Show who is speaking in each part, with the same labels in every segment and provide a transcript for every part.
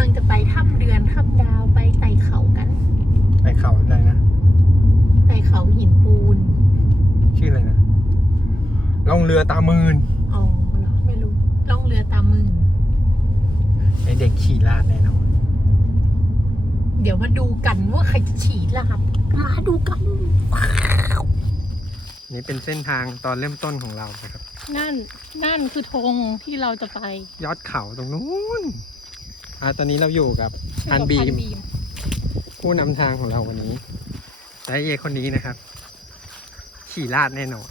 Speaker 1: ำลังจะไปถ้ำเดือนถ้ำดาวไปไต่เขากัน
Speaker 2: ไปเขาอะไรนะ
Speaker 1: ไต่เขาหินปูน
Speaker 2: ชื่ออะไรนะล่องเรือตามืน
Speaker 1: อ๋อเหรอไม่รู้ล่องเรือตามมือ
Speaker 2: ไอเด็กขี่ลาดแน่นอน
Speaker 1: เดี๋ยวมาดูกันว่าใครจะฉี่ลาบมาดูกัน
Speaker 2: นี่เป็นเส้นทางตอนเริ่มต้นของเรานะครับ
Speaker 1: นั่น นั่นคือธงที่เราจะไป
Speaker 2: ยอดเขาตรงนู้น อ่าตอนนี้เราอยู่กับอันบี
Speaker 1: กับ
Speaker 2: มผู้นำทางของเราวันนี้และเอคนนี้นะครับ ขี่ลาดแน่นอน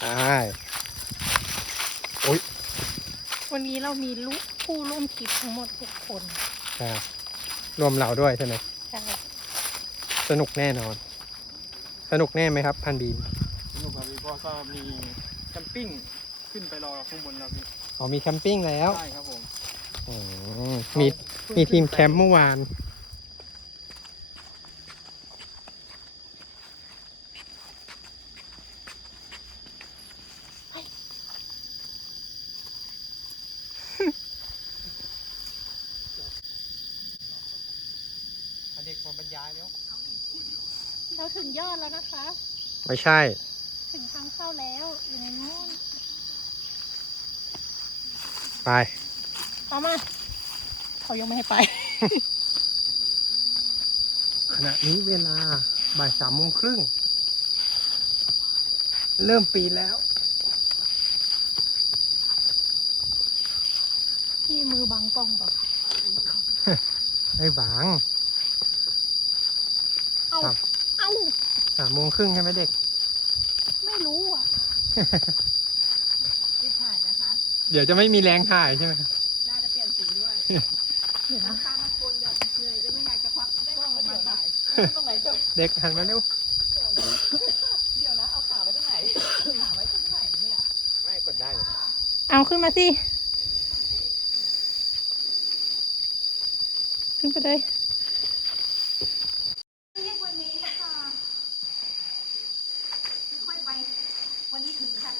Speaker 2: ใช่
Speaker 1: วันนี้เรามีลูกผู้ร่วมทริปทั้งหมดหกคน
Speaker 2: ครับรวมเราด้วยใช่ไหม
Speaker 1: ใช่
Speaker 2: สนุกแน่นอน สนุกแน่ไหมครับ พันบีม
Speaker 3: สนุกครับพี่ก็ก็มีแคมปิ้ง ขึ้นไปรอข้างบนเราพี่
Speaker 2: อ๋อมีแคมปิ้งแล้ว
Speaker 3: ใช่ครับผม
Speaker 2: อืมมีมีทีมแคมป์เมื่อวาน เด็กมาบรรยายแล้ว
Speaker 1: เราถึงยอดแล้วนะคะ
Speaker 2: ไม่ใช่
Speaker 1: ถึงทางเข้าแล้วอยู่ในนู้น
Speaker 2: ไป
Speaker 1: เอามาเขายังไม่ให้ไป
Speaker 2: ขณะนี้เวลาบ่ายสามโมงครึ่ง เริ่มปีนแล้ว
Speaker 1: ที่มือบังกล้องแบบ
Speaker 2: ไอ้บาง
Speaker 1: เอา
Speaker 2: ครับ
Speaker 1: เอา
Speaker 2: สามโมงครึ่งใช่ไหมเด็ก
Speaker 1: ไม่รู้อะ
Speaker 4: รีบถ่ายนะคะ
Speaker 2: เดี๋ยวจะไม่มีแรงถ่ายใช่ไหม
Speaker 4: น่าจะเปลี่ยนสีด้วย
Speaker 1: เดี๋ยวนะ
Speaker 4: ตาบางคนจะเหนื่อยจะไม่อยากจะควักได้กล้องออกมาถ่ายตรงไหนเเด็
Speaker 2: กหันมาเร็ว
Speaker 4: ดี๋ยวนะเอาขาไว้ตรงไหนขาไว้ตรงไหนเนี่ย
Speaker 2: ไม่กดได้
Speaker 1: เอาขึ้นมาสิขึ้นไปเลย
Speaker 4: เรียกวันนี้ค่ะค่อยๆไป วันนี้ถึงค่ะ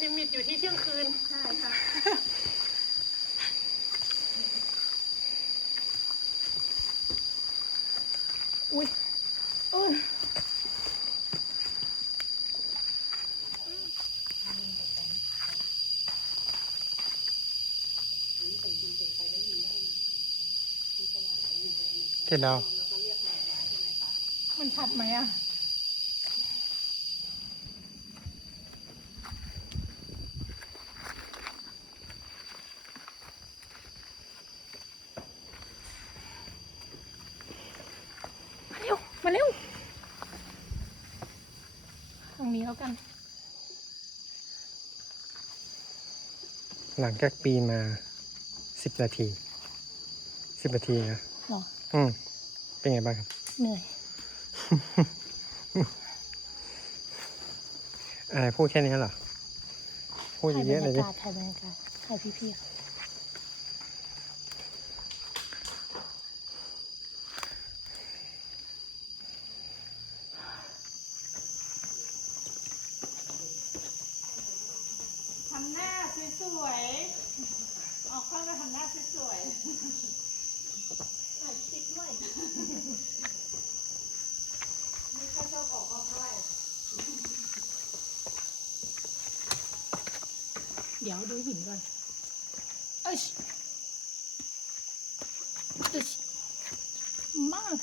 Speaker 1: ลิมิตอยู่ที่เที่ยงคืน
Speaker 4: ใช่ค่ะ
Speaker 1: อุ้ย เส
Speaker 2: ร็จแล้ว
Speaker 1: มันชัดไหมอะ มาเร็ว มาเร็ว ตรงนี้แล้ว กัน
Speaker 2: หลังจากปีนมาสิบนาทีสิบนาทีนะ
Speaker 1: หรอ
Speaker 2: อืมเป็นไงบ้างครับ
Speaker 1: เหนื่อย
Speaker 2: อะไรพูดแค่นี้เหรอ พูด
Speaker 1: ถ่ายบร
Speaker 2: เยอะๆ
Speaker 1: ร
Speaker 2: เลย
Speaker 1: ยา
Speaker 2: ดิ
Speaker 1: กาศถ่ายบรรยากาศถ่ายพี่ๆค่ะ
Speaker 4: ทำหน้า สวยๆ ออกข้างมาทำหน้าสวยๆถ่ายติ๊กด้วยไม่ค่อยชอบออกกล้องเท่าไหร่
Speaker 1: เดี๋ยวดูหินก่อน เอ้ยเอ้ยมาก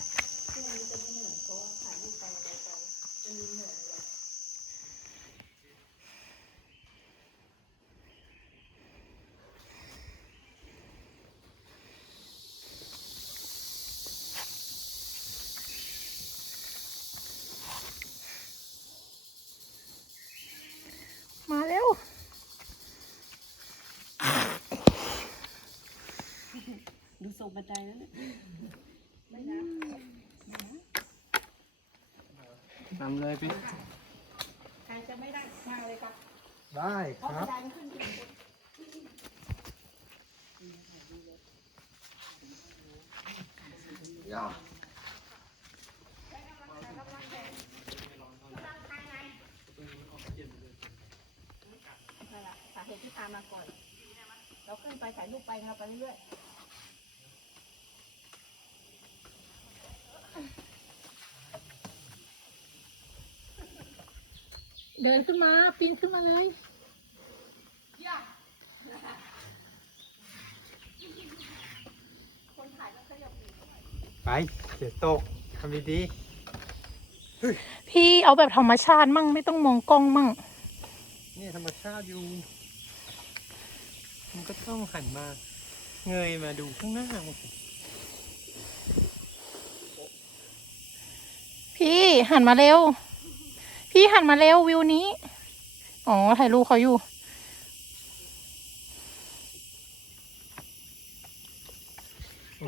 Speaker 1: มาเร็ว
Speaker 4: ดูทรงบันไดแล้วเนี่ย
Speaker 3: นำเลยพี่
Speaker 4: ใครจะไม่ได้มาเลยครับ
Speaker 2: ได้ครับ
Speaker 4: ดันขึ้นไป
Speaker 2: เา
Speaker 4: มมาก่อน เราขึ้นไปถ่ายรูปไปเราไปเรื่อย
Speaker 1: เดินขึ้นมาปีนขึ้นมาเลย
Speaker 2: ไปเดี๋ยวตกทำดี
Speaker 1: พี่เอาแบบธรรมชาติมั่งไม่ต้องมองกล้องมั่ง
Speaker 2: ๆนี่ธรรมชาติอยู่ มันก็ต้องหันมา เงยมาดูข้างหน้ามันสิ
Speaker 1: พี่หันมาเร็ว พี่หันมาเร็ววิวนี้ อ๋อ ถ่ายรูปเขาอยู่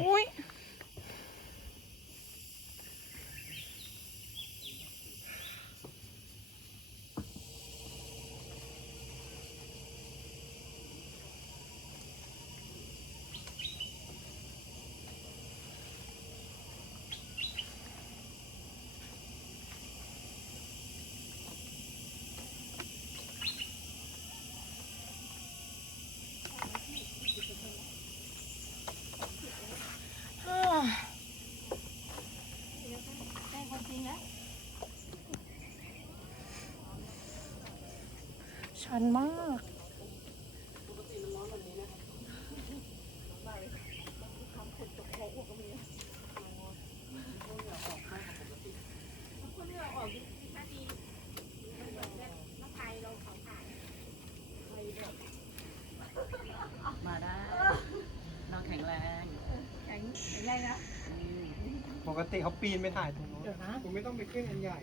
Speaker 1: อุ้ย ชันมาก
Speaker 5: มาได้ เราแข็งแรง
Speaker 4: แข็งแข็งแรงนะ
Speaker 2: ปกติเขาปีนไปถ่ายตรงโน้น
Speaker 1: เดี๋ยวนะ
Speaker 2: คุณไม่ต้องไปขึ้นอันใหญ่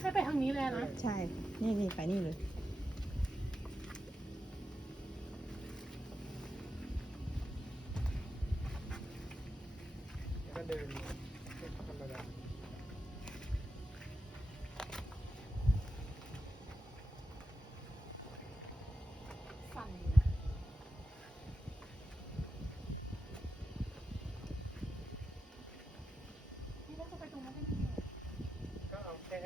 Speaker 1: ให้ไปทางนี้เลยนะ
Speaker 4: ใช่ นี่นี่ไปนี่เลย
Speaker 2: แล้ว ก็เดินธรรมดา
Speaker 1: ฝั่งพี่ว่าจะไปตรงนั้นได้ไหม
Speaker 2: ก็เอาแค่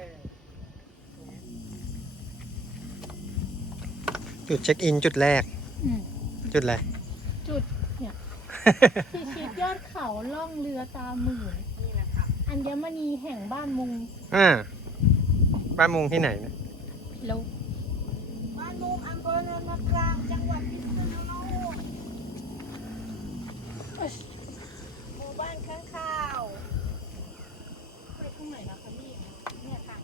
Speaker 2: จุดเช็คอินจุดแรก
Speaker 1: อืม
Speaker 2: จุดอะไร
Speaker 1: จุด เนี่ยพิชิตยอดเขาล่องเรือตาหมื่น
Speaker 4: นี่แหละค่ะ
Speaker 1: อัญมณีแห่งบ้านมุง
Speaker 2: อ่าบ้านมุงที่ไหนเนี่ย
Speaker 1: แล้ว
Speaker 4: บ้านมุมอำเภอเนินมะปรางจังหวัดพิษณุโลกหมู่บ้านข้างข่าว
Speaker 1: ไปตรงไหนนะคะพี่
Speaker 4: เนี่ยค่ะ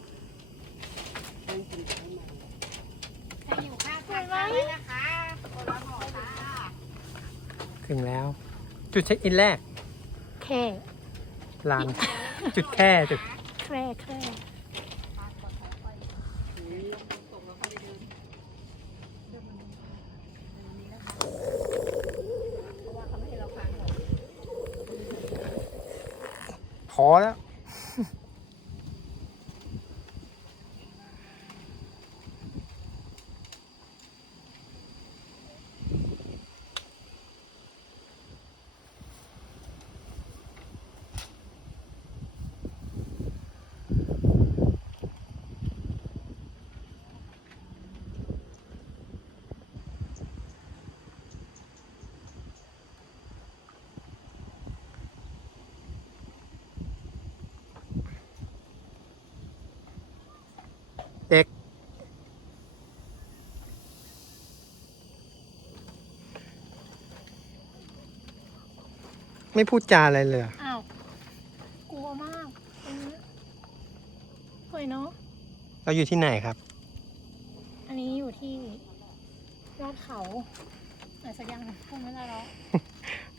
Speaker 5: ตั้งกินข้าวมา
Speaker 4: ใครอยู่ข้างทางไว้นะคะคนละหอค่ะ
Speaker 2: ถึงแล้ว จุดเช็คอินแรก
Speaker 1: แค่
Speaker 2: ลานจุดแค่จุด
Speaker 1: แค่แค่
Speaker 4: เพราะว่าเขาไม่ให้เราฟังหรอก
Speaker 2: พอแล้ว ไม่พูดจาอะไรเลยเหรอ
Speaker 1: อ้าว กลัวมากตรงนี้สวยเนาะ
Speaker 2: เราอยู่ที่ไหนครับ
Speaker 1: อันนี้อยู่ที่ยอดเขาไหนสักอย่างพูดไม่ได้แล้ว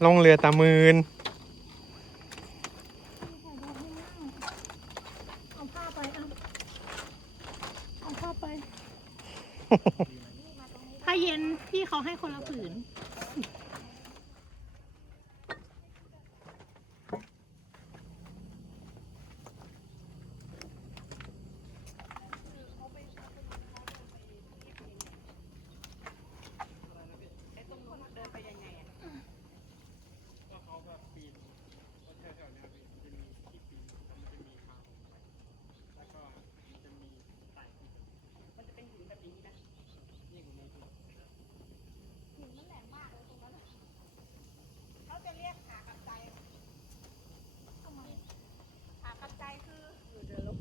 Speaker 2: ลงเรือตามืน
Speaker 1: เอาผ้าไปเอาเอาผ้าไป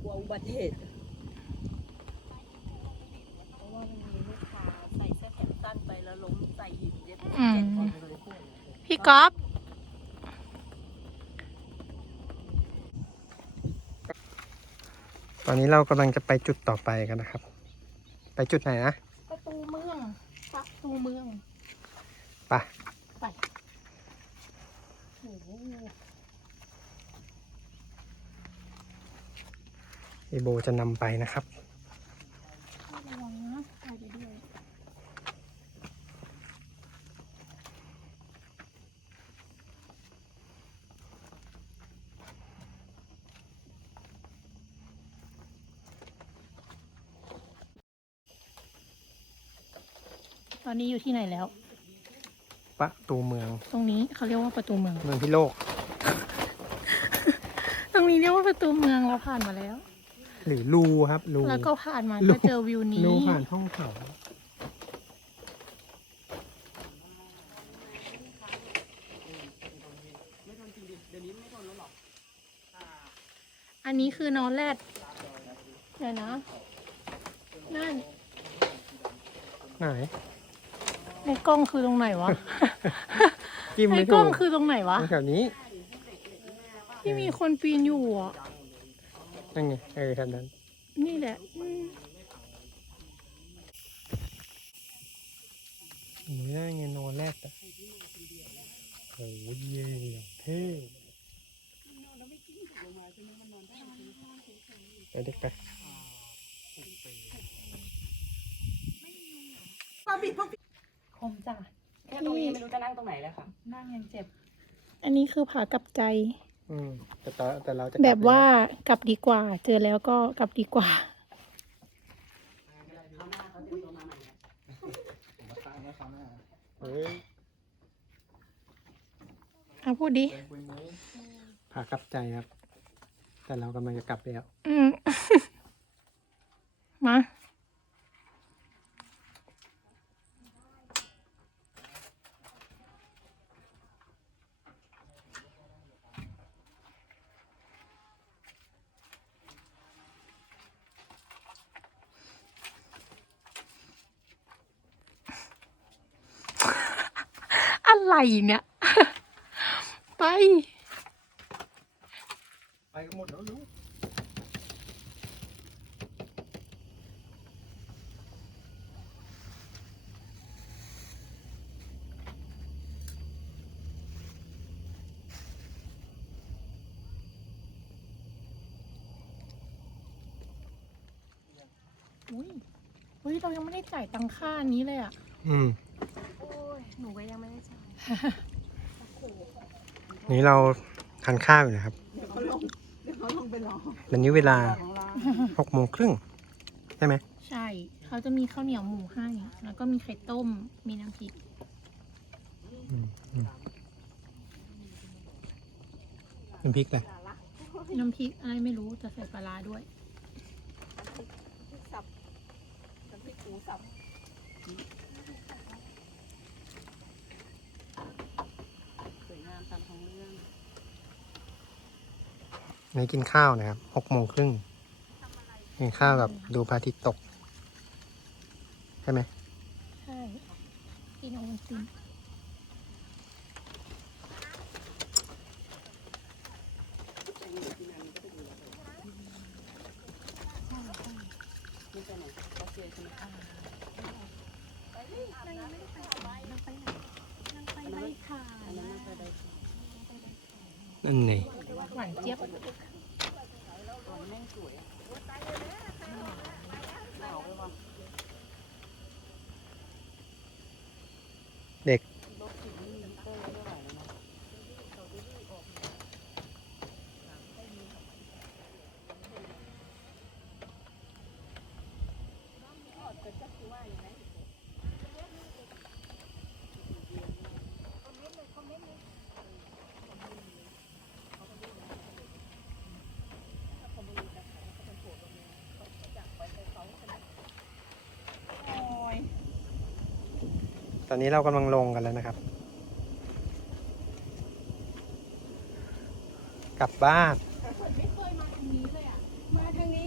Speaker 5: กลัวอุบัติเหตุเพราะว่ามันมีลูกค้าใส่เสื้อแขนสั้นไปแล้วล้มใส่หินเย็บ
Speaker 1: อืม
Speaker 5: เจ็ดคนเลย
Speaker 1: พี่ก๊อฟ
Speaker 2: ตอนนี้เรากำลังจะไปจุดต่อไปกันนะครับ ไปจุดไหนนะ
Speaker 1: ประตูเมืองประตูเมือง
Speaker 2: ไป
Speaker 1: ไปโอ้โห
Speaker 2: เอโบจะนำไปนะครับ
Speaker 1: ระวังนะไปไปด้วยตอนนี้อยู่ที่ไหนแล้ว
Speaker 2: ประตูเมือง
Speaker 1: ตรงนี้เขาเรียกว่าประตูเมือง
Speaker 2: เมืองพิโลก
Speaker 1: ตรงนี้เรียกว่าประตูเมืองเราผ่านมาแล้ว
Speaker 2: หรือรูครับรู
Speaker 1: แล้วก็ผ่านมา
Speaker 2: รู
Speaker 1: ก็เจอวิวนี้
Speaker 2: รูผ่านห้องเขา
Speaker 1: อันนี้คือนอนแรดเดี๋ยวนะ นั่น
Speaker 2: ไหน
Speaker 1: ในกล้องคือตรงไหนวะ
Speaker 2: จิ้ม
Speaker 1: ใน
Speaker 2: ไม่
Speaker 1: กล้
Speaker 2: ถู
Speaker 1: อง
Speaker 2: ก
Speaker 1: คือตรงไหนวะ
Speaker 2: แถวนี้
Speaker 1: ที่มีคนปีนอยู่อะ
Speaker 2: นั่นไงเออแถวนั้น
Speaker 1: นี่แหละอืม
Speaker 2: นี่ได้ไงโนแรกอะโอ้ยเย่เท่ไปเด็กไป
Speaker 1: คมจ้ะ
Speaker 5: แค่ตรงนี้ไม่รู้จะนั่งตรงไหนเลยค่ะ
Speaker 1: นั่งยังเจ็บ อันนี้คือผากลับใจ
Speaker 2: อืมแต่ตอนแต่เราจะ
Speaker 1: แบบว่ากลับดีกว่า เจอแล้วก็กลับดีกว่า
Speaker 2: เฮ้ย
Speaker 1: อะพูดดิ
Speaker 2: พากลับใจครับ แต่เรากำลังจะกลับแล้ว
Speaker 1: อืม มา อะไรเนี่ย ไป
Speaker 2: ไปกันหมดแล้วลูก
Speaker 1: อุ้ยอุ้ยเรายังไม่ได้จ่ายตังค่าอันนี้เลยอะ
Speaker 2: อืม
Speaker 1: โอ้ย หนูก็ยังไม่ได้จ่าย
Speaker 2: นี่เราทานข้าวอยู่นะครับ
Speaker 5: เดี๋ยวเขาลงเดี๋ยวเขาลงไปรอ
Speaker 2: ตอนนี้เวลา
Speaker 5: ของเรา
Speaker 2: หกโมงครึ่งใช่ไหม
Speaker 1: ใช่ เขาจะมีข้าวเหนียวหมูให้ แล้วก็มีไข่ต้ม มีน้ำพริก
Speaker 2: อืมอืมน้ำพริกเลย
Speaker 1: น้ำพริกอะไรไม่รู้จะใส่ปลาร้าด้วย
Speaker 5: สับน้ำพริกหมูสับ สวยงามตามท้องเรื่อง
Speaker 2: นี่กินข้าวนะครับหกโมงครึ่งกินข้าวกับดูพระอาทิตย์ตก ใช่ไหม
Speaker 1: ใช่กินโอวัลติน
Speaker 5: นี่ไปไหนรัสเซียใช่ไหมคะ
Speaker 1: ไปได้ค่ะ
Speaker 5: อันนั้นไม่ไปได้ค่ะ
Speaker 2: นั่นไง
Speaker 1: หวานเจี๊ยบ
Speaker 5: ก่อนแม่งสวยอะหนาวไปว่ะ
Speaker 2: เด็ก
Speaker 5: โรคจิตนี่เต้ยไม่ไหวแล้วนะ
Speaker 2: ตอนนี้เรากำลังลงกันแล้วนะครับ กลับบ้าน
Speaker 1: ไม่เคยมาทางนี้เลยอะ มาทางนี้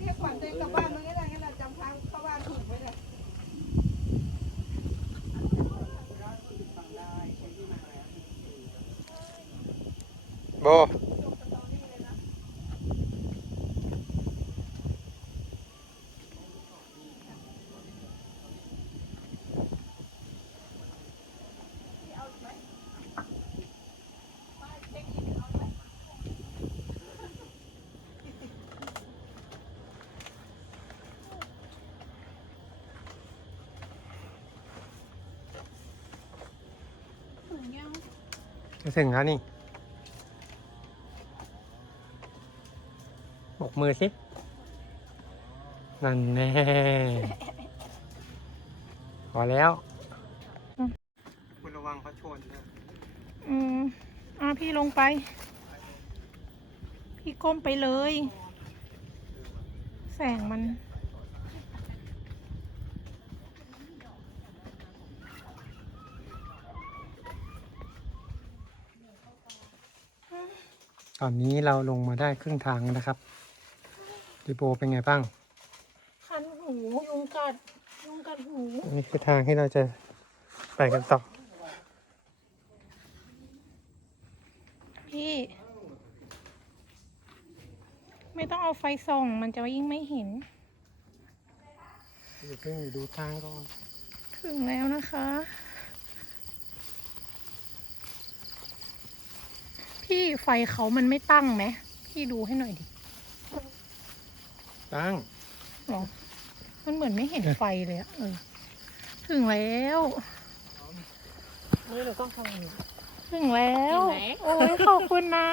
Speaker 4: เรียกขวัญตัวเองกลับบ้านมึงก็ได้งั้นเราจำทางเข้าบ้านถูกไว้เลย
Speaker 2: โบ
Speaker 1: ถึงยัง
Speaker 2: จะ ถึงแล้วนี่บกมือสิ นั่นแน่ พอแล้ว คุณระวังเขาชนนะ
Speaker 1: อืมอะพี่ลงไป พี่ก้มไปเลย แสงมัน
Speaker 2: ตอนนี้เราลงมาได้ครึ่งทางแล้วนะครับดิโบเป็นไงบ้าง
Speaker 1: คันหูยุงกัดยุงกัดหู
Speaker 2: นี่คือทางที่เราจะไปกันต่อ
Speaker 1: พี่ ไม่ต้องเอาไฟส่องมันจะยิ่งไม่เห็น
Speaker 2: อยู่เพิ่งอยู่ดูทางก่อน
Speaker 1: ถึงแล้วนะคะ พี่ไฟเขามันไม่ตั้งไหมพี่ดูให้หน่อยดิ
Speaker 2: ตั้ง
Speaker 1: หรอมันเหมือนไม่เห็นไฟเลยอะเออ ถึงแล้ว
Speaker 5: มือหนูต้องทำอย่างนี้
Speaker 1: ถึงแล้ว
Speaker 5: เห็นไหม
Speaker 1: โอ้ยขอบคุณนะ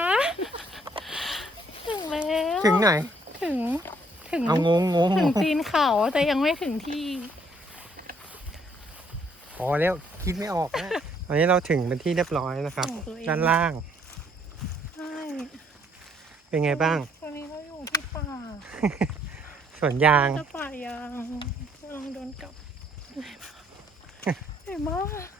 Speaker 1: ถึงแล้ว
Speaker 2: ถึงไหน
Speaker 1: ถึง ถึง
Speaker 2: เอางงงง
Speaker 1: ถึงตีนเขาแต่ยังไม่ถึงที่
Speaker 2: พอแล้วคิดไม่ออกแล้วตอนนี้เราถึงเป็นที่เรียบร้อยนะครับ
Speaker 1: ของตัวเอง
Speaker 2: ด้านล่าง
Speaker 1: ใช่
Speaker 2: เป็นไงบ้าง
Speaker 1: ตอนนี้เขาอยู่ที่ป่า
Speaker 2: สวนยาง
Speaker 1: จะป่ายางลองโดนกลับเหนื่อยมากเหนื่อยมาก